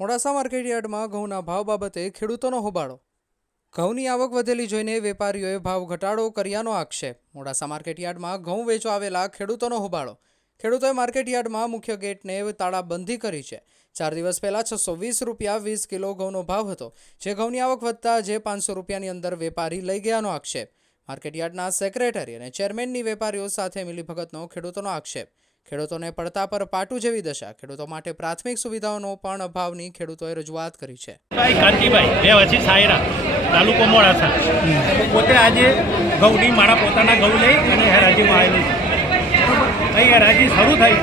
મોડાસા માર્કેટયાર્ડમાં ઘઉંના ભાવ બાબતે ખેડૂતોનો હોબાળો. ઘઉંની આવક વધેલી જોઈને વેપારીઓએ ભાવ ઘટાડો કર્યાનો આક્ષેપ. મોડાસા માર્કેટયાર્ડમાં ઘઉં વેચવા આવેલા ખેડૂતોનો હોબાળો. ખેડૂતોએ માર્કેટયાર્ડમાં મુખ્ય ગેટને તાળાબંધી કરી છે. ચાર દિવસ પહેલાં છસો વીસ રૂપિયા વીસ કિલો ઘઉંનો ભાવ હતો, જે ઘઉંની આવક વધતા જે પાંચસો રૂપિયાની અંદર વેપારી લઈ ગયાનો આક્ષેપ. માર્કેટયાર્ડના સેક્રેટરી અને ચેરમેનની વેપારીઓ સાથે મિલીભગતનો ખેડૂતોનો આક્ષેપ. ખેડૂતોને પડતા પર પાટું જેવી દશા. ખેડૂતો માટે પ્રાથમિક સુવિધાઓનો પણ અભાવની ખેડૂતોએ રજૂઆત કરી છે. ભાઈ કાંતિભાઈ રહેવાસી સાયરા તાલુકો મોડાસા. પોતે આજે ઘઉંની મારા પોતાના ઘઉં લઈ અને હરાજીમાં આવેલું છે. અહીં હરાજી શરૂ થઈ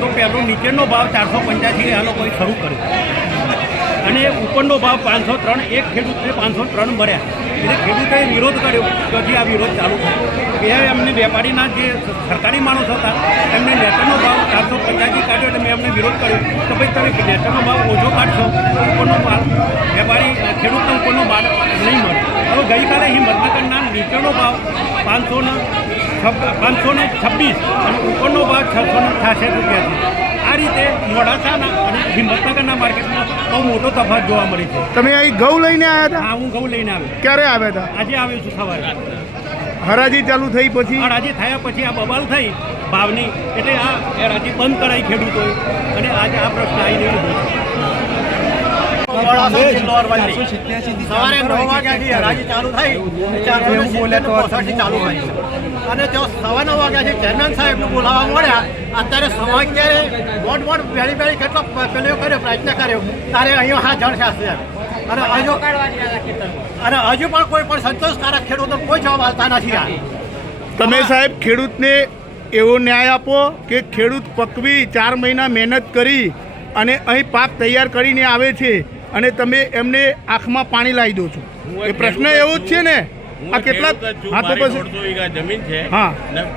તો પહેલો નીચેનો ભાવ ચારસો પંચ્યાસી આ લોકોએ શરૂ કર્યો. અને ઉપરનો ભાવ પાંચસો ત્રણ એક ખેડૂતને પાંચસો ત્રણ મળ્યા. એટલે ખેડૂતોએ વિરોધ કર્યો તો હજી આ વિરોધ ચાલુ થયો એ એમને વેપારીના જે સરકારી માણસો હતા, એમને નેટરનો ભાવ ચારસો પંચ્યાસી કાઢ્યો એટલે મેં એમને વિરોધ કર્યો. તો ભાઈ તમે નેટરનો ભાવ ઓછો કાઢશો ઉપરનો ભાવ વેપારી ખેડૂતનો ઉપરનો માલ નહીં મળે. હવે ગઈકાલે હિંમતનગરના નીચેનો ભાવ પાંચસો પાંચસો ને છવ્વીસ અને ઉપરનો ભાવ છસો ને છાસઠ રૂપિયા છે. આ રીતે મોડાસાના અને હિંમતનગરના માર્કેટમાં બહુ મોટો તફાત જોવા મળે છે. તમે અહીં ઘઉં લઈને આવ્યા હતા? હા હું ઘઉં લઈને આવ્યો. ક્યારે આવ્યા હતા? આજે આવ્યો છું સવારે. હરાજી ચાલુ થઈ પછી? હરાજી થયા પછી આ બબાલ થઈ ભાવની એટલે આ હરાજી બંધ કરાઈ ખેડૂતોએ. અને આજે આ પ્રશ્ન આવી રહ્યો સવારે નવ વાગ્યાથી હરાજી ચાલુ થઈ. ચારસો ને તો ચાલુ થઈ. અને જો સવા નવ વાગ્યાથી ચેરમેન સાહેબને બોલાવવા મળ્યા અત્યારે સમાજ અગિયારે મોટ મોટ બેડી બેડી કેટલો પેલો કર્યો પ્રયત્ન કર્યો. તારે અહીંયા હા જણશાસ્ત્રી અને હજુ અને હજુ પણ કોઈ પણ સંતોષકારક ખેડૂતો કોઈ જવાબ આવતા નથી આ. તમે સાહેબ ખેડૂતને એવો ન્યાય આપો કે ખેડૂત પકવી ચાર મહિના મહેનત કરી અને અહીં પાક તૈયાર કરીને આવે છે અને તમે એમને આંખમાં પાણી લાવી દો છો. એ પ્રશ્ન એવો જ છે ને? આ કેટલા હા તો પછી જમીન છે હા.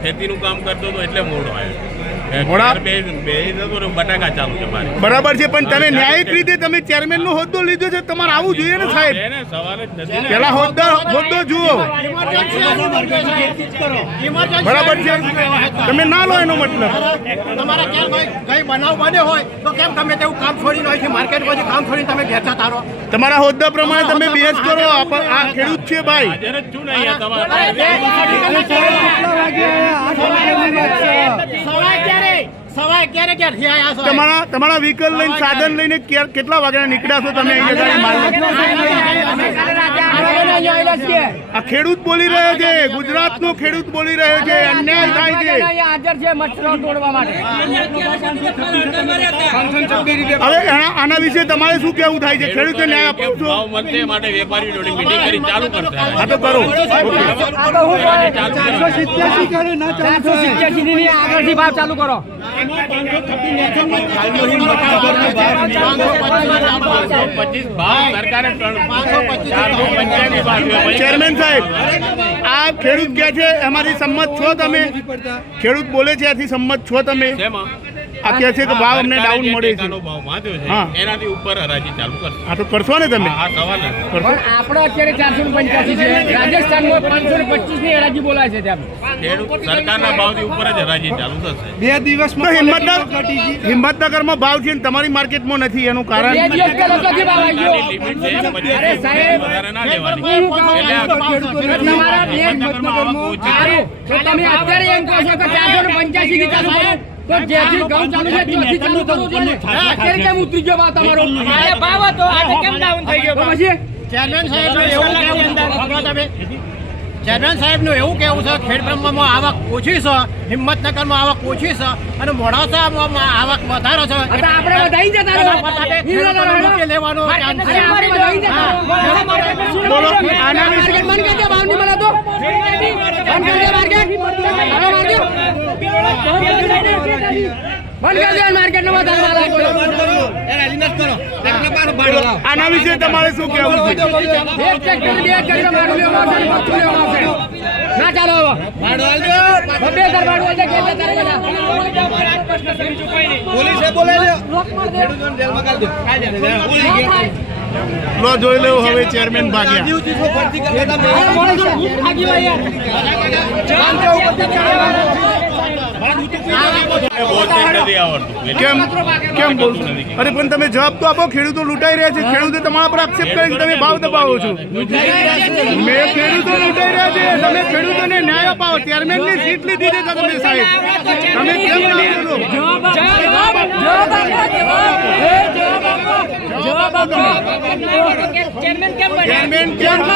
ખેતીનું કામ કરતો હતો એટલે મોડો આવ્યો. મોડા- બે બે હતો ને બટાકા ચાલુ છે મારી. બરાબર છે પણ તમે ન્યાયિક રીતે તમે ચેરમેનનો હોદ્દો લીધો છે તમારે આવવું જોઈએ ને સાહેબ? સવાલ ને. પેલા હોદ્દો હોદ્દો જુઓ. બરાબર છે. તમે ના લો એનો મતલબ. તમારા ક્યાં કોઈ બનાવ બને હોય તો કેમ તમે તેવું કામ છોડીને છે માર્કેટ પછી કામ છોડીને તમે ઘેર તારો. તમારા હોદ્દા પ્રમાણે તમે બેસ કરો આ આ ખેડૂત છે ભાઈ. હાજર સવાય ક્યારે ક્યારથી આયા છો તમારા તમારા વ્હીકલ લઈને સાધન લઈને કેટલા વાગ્યા નીકળ્યા છો તમે અહીંયા ગાડી માલ આ ખેડૂત બોલી રહ્યો છે ગુજરાતનો ખેડૂત બોલી રહ્યો છે અન્યાય થાય છે હાજર છે મચ્છરો તોડવા માટે હવે આના વિશે તમારે શું કેવું થાય છે ખેડૂતને ન્યાય આપો છો માટે વેપારી જોડે મીટિંગ કરી ચાલુ કરશે હા તો કરો આ તો હું કહે, ચારસો સિત્યાસી ની આગળથી ભાવ ચાલુ કરો ચેરમેન સાહેબ, આ ખેડૂત કે છે એમાંથી સંમત છો તમે ખેડૂત બોલે છે, આથી સંમત છો તમે? આ કહે છે કે ભાવ અમને ડાઉન મળે છે. ભાવ હા. છે એનાથી ઉપર હરાજી ચાલુ કરશે. હા તો કરશો ને તમે? આ સવાલ કરશો? પણ આપણો અત્યારે ચારસો પંચ્યાસી છે. રાજસ્થાનમાં પાંચસો ને પચીસની હરાજી બોલાય છે ત્યાં. સરકારના ભાવથી ઉપર જ હરાજી ચાલુ થશે. તો હિંમતનગર હિંમતનગરમાં ભાવ છે ને તમારી માર્કેટમાં નથી એનું બે કારણ દિવસ પહેલા ક્યાંથી ભાવ આવી ગયો? લિમિટ છે પછી અરે સાહેબ ના લેવાની. હું કહું એટલે આ તમારા બે હિંમતનગરમાં આવક ઓછી છે. સારું. તો તમે અત્યારે એમ કહો છો કે ને ચાલુ તો જેથી ઘઉં ચાલુ છે ત્યાંથી ચાલુ કરવું જોઈએ. અત્યારે કેમ ઉતરી ગયો ભાવ તમારો ભાવ હતો આજે કેમ ડાઉન થઈ ગયો પછી ચેરમેન સાહેબનું એવું કેવું છે સાંભળો તમે? ચેરમેન સાહેબનું એવું કહેવું છે ખેડબ્રહ્મામાં આવક ઓછી છે હિંમતનગરમાં આવક ઓછી છે અને મોડાસામાં આવક વધારે છે. આપણે જતા લેવાનો. બોલો, આના વિશે બંધ કરી દે, મળે તો. બંધ કરી દે માર્કેટ. હાલો માર્કેટ. બંધ કરી દે માર્કેટનો વધારે માલ આવ્યો. આના વિશે તમારે શું કેવું. ના ચાલો હવે. બબ્બે હજાર ભાડું આવશે, કે બે હજાર લો જોઈ લેવું હવે ચેરમેન ભાગ્યા આ કેમ? કેમ બોલ? અરે, પણ તમે જવાબ તો આપો, ખેડૂતો લૂંટાઈ રહ્યા છે. ખેડૂતો તમારા પર આક્ષેપ કરે છે તમે ભાવ દબાવો છો. મેં ખેડૂતો લૂંટાઈ રહ્યા છે. તમે ખેડૂતોને ન્યાય અપાવો. ચેરમેનની સીટ લીધી છે તમે, સાહેબ. તમે કેમ ના બોલો? આપો, જવાબ બન્યા ચેરમેન કેમ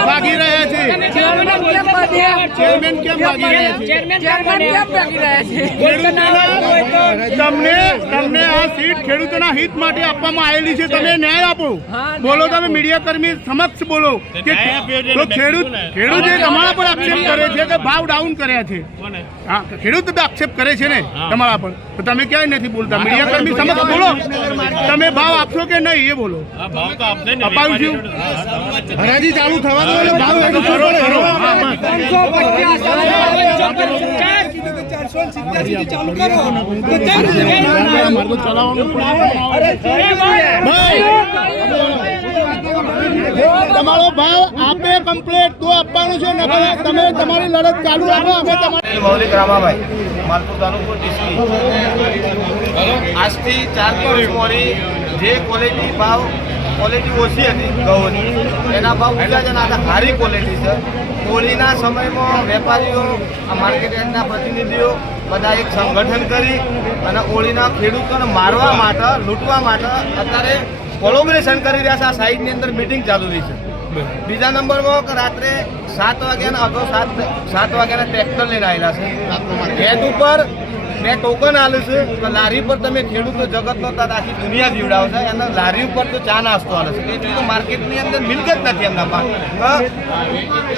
ભાગી રહ્યા છે? ચેરમેન કેમ ભાગી રહ્યા છે? તમને તમને આ સીટ ખેડૂતોના હિત માટે આપવામાં આવેલી છે. તમે ન્યાય આપો. બોલો તમે મીડિયા કર્મી સમક્ષ બોલો. કે ખેડૂત ખેડૂતે તમારા પર આક્ષેપ કરે છે કે ભાવ ડાઉન કર્યા છે. હા ખેડૂત તો આક્ષેપ કરે છે ને તમારા પર. તો તમે ક્યાંય નથી બોલતા. મીડિયા કર્મી સમક્ષ બોલો. તમે ભાવ આપશો કે નહીં એ બોલો. આ હરાજી ચાલુ થવા દો એટલે ભાવ હા, બસ. તમારો ભાવ આપે કમ્પ્લેટ તો આપવાનું છે નકર તમે તમારી લડત ચાલુ રાખો અમે તમારી મૌલિક રામાભાઈ માલપુર તાલુકો ડિસ્ટ્રિક્ટ આજથી ચાર દિવસ મોડી જે કોલેજની ભાવ ક્વોલિટી ઓછી હતી ઘઉંની. એના ભાવ ઊંચા છે અને આ સારી ક્વોલિટી છે. હોળીના સમયમાં વેપારીઓ આ માર્કેટ યાર્ડના પ્રતિનિધિઓ બધા એક સંગઠન કરી અને હોળીના ખેડૂતોને મારવા માટે લૂંટવા માટે અત્યારે કોલોબરેશન કરી રહ્યા છે. આ સાઈડની અંદર મિટિંગ ચાલુ રહી છે. બીજા નંબરમાં કે રાત્રે સાત વાગ્યાના અગાઉ સાત સાત વાગ્યાના ટ્રેક્ટર લઈને આવેલા છે. ગેટ ઉપર બે ટોકન આલું છે તો લારી પર તમે ખેડૂતો જગતનો તાત આખી દુનિયા જીવડાવશે એના લારી ઉપર તો ચા નાસ્તો આલે છે. એટલી તો માર્કેટની અંદર મિલકત નથી એમના પાસે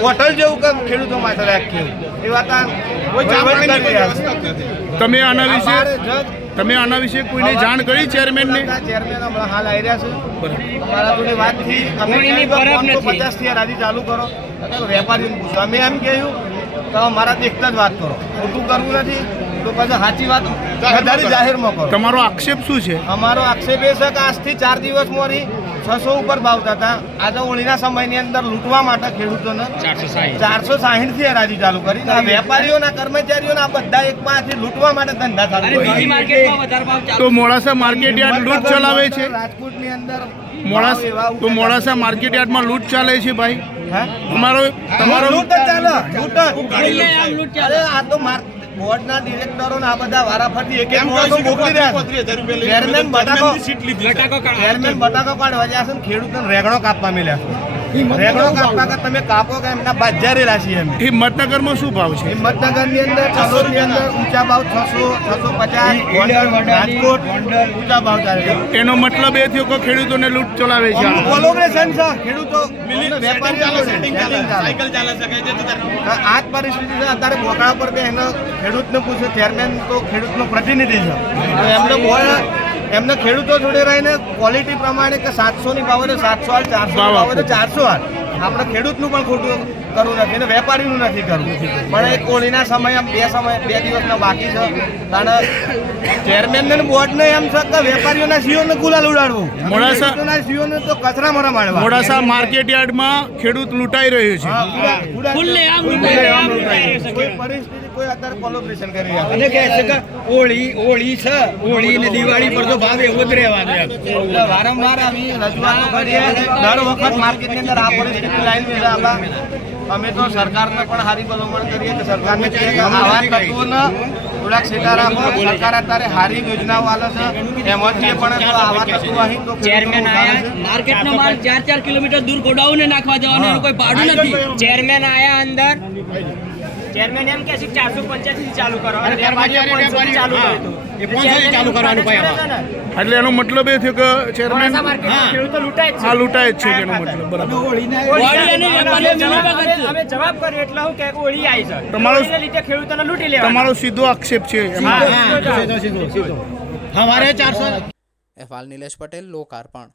હોટલ જેવું કે ખેડૂતો માટે રાખીએ એ વાત આ કોઈ જાણ કરી રહ્યા તમે આના વિશે તમે આના વિશે કોઈને જાણ કરી ચેરમેનને ચેરમેન હમણાં હાલ આવી રહ્યા છે. અમારા જોડે વાતથી અમે પાંચસો પચાસથી રાજી ચાલુ કરો. તો વેપારીને પૂછો. અમે એમ કહ્યું તો મારા દેખતા જ વાત કરો. ખોટું કરવું નથી. તો પછી સાચી વાત વધારે જાહેરમાં કરો તમારો આક્ષેપ શું છે? અમારો આક્ષેપ એ છે કે આજથી ચાર દિવસ મોરી છસો ઉપર ભાવતા હતા. આજે હોળીના સમયની અંદર લૂંટવા માટે ખેડૂતોને ચારસો સાહીઠ. થી હરાજી ચાલુ કરી આ વેપારીઓના કર્મચારીઓના આ બધા એક પાસેથી લૂંટવા માટે ધંધા ચાલુ તો મોડાસા માર્કેટ યાર્ડ લૂંટ ચલાવે છે? રાજકોટની અંદર મોડાસા તો મોડાસા માર્કેટ યાર્ડમાં લૂંટ ચાલે છે ભાઈ? હા? તમારો તમારો લૂંટ ચાલે. લૂંટ. અરે આ તો માર બોર્ડના ડિરેક્ટરો આ બધા વારાફરતી એક એક માણસો મોકલી રહ્યા. ચેરમેન બટાકો ચેરમેન બટાકો કાઢવા જ્યાં છે ખેડૂતોને રેગણો કાપવા મળ્યા રેગણો કાપવા કે તમે કાપો કે એમના બાજારેલા છીએ અમે હિંમતનગરમાં શું ભાવ છે? હિંમતનગરની અંદર ચલોરની અંદર ઊંચા ભાવ છસો છસો પચાસ રાજકોટ ઊંચા ભાવ ચાલે છે. એનો મતલબ એ થયો કે ખેડૂતોને લૂંટ ચલાવે છે. કોલોબરેશન છે. ખેડૂતો ચાલે. આ જ પરિસ્થિતિ છે. અત્યારે બોકડા પર કે એનો ખેડૂતને પૂછે ચેરમેન તો ખેડૂતનો પ્રતિનિધિ છે. તો એમને બોલ એમને ખેડૂતો જોડે રહીને ક્વોલિટી પ્રમાણે કે સાતસો ની ભાવે સાતસો હાલ ચારસો તો ચારસો હાલ. આપણે ખેડૂતનું પણ ખોટું કરવું નથી અને વેપારીનું નથી કરવું. પણ એક કોળીના સમય બે સમય બે દિવસના બાકી છે. કારણ ચેરમેન ને બોર્ડ ને એમ છે કે વેપારીઓના સીઓ ને ગુલાલ ઉડાડવું. મોડાસા- ખેડૂતોના સીઓ ને તો કચરામાં રમાડવા મોડાસા માર્કેટ યાર્ડમાં ખેડૂત લૂંટાઈ રહ્યો છે. કોઈ પરિસ્થિતિ કોઈ અત્યારે કોલોબરેશન કરી રહ્યા અને કહે છે કે હોળી હોળી છે. હોળી ને દિવાળી પર તો ભાવ એવો જ રહેવાનો એટલે વારંવાર આવી રજૂઆતો કરીએ દર વખત માર્કેટની અંદર આ પરિસ્થિતિ લાઈન આવા અમે તો સરકારને પણ હારી ભલામણ કરીએ કે સરકારને કહીએ કે આવા તત્વોને થોડાક સીધા સરકાર અત્યારે હારી યોજનાઓ આલે છે. એમાંથી પણ આવા તત્વો અહીં તો ચેરમેન આયા. માર્કેટનો માલ ચાર ચાર કિલોમીટર દૂર ગોડાઉને નાખવા જવાનું એનું કોઈ ભાડું નથી. ચેરમેન આયા અંદર. ચેરમેન એમ કે છે ચારસો પંચ્યાસી ચાલુ કરો. અને વેપારીઓ 500 ચાલુ કર્યું હતું. એ 500 થી ચાલુ કરવાનું એટલે એનો મતલબ એ થયો કે ચેરમેન મોડાસા લૂંટાય જ છે. આ લૂંટાય જ છે એનો મતલબ બરાબર. અમે જવાબ કર્યો એટલે હું કે ઓળી આવી છે. તમારો- લીધે ખેડૂતોને લૂંટી લેવા તમારો સીધો આક્ષેપ છે હા, સીધો, સીધો, સીધો. અમારે ચારસો નિલેશ પટેલ લોકાર્પણ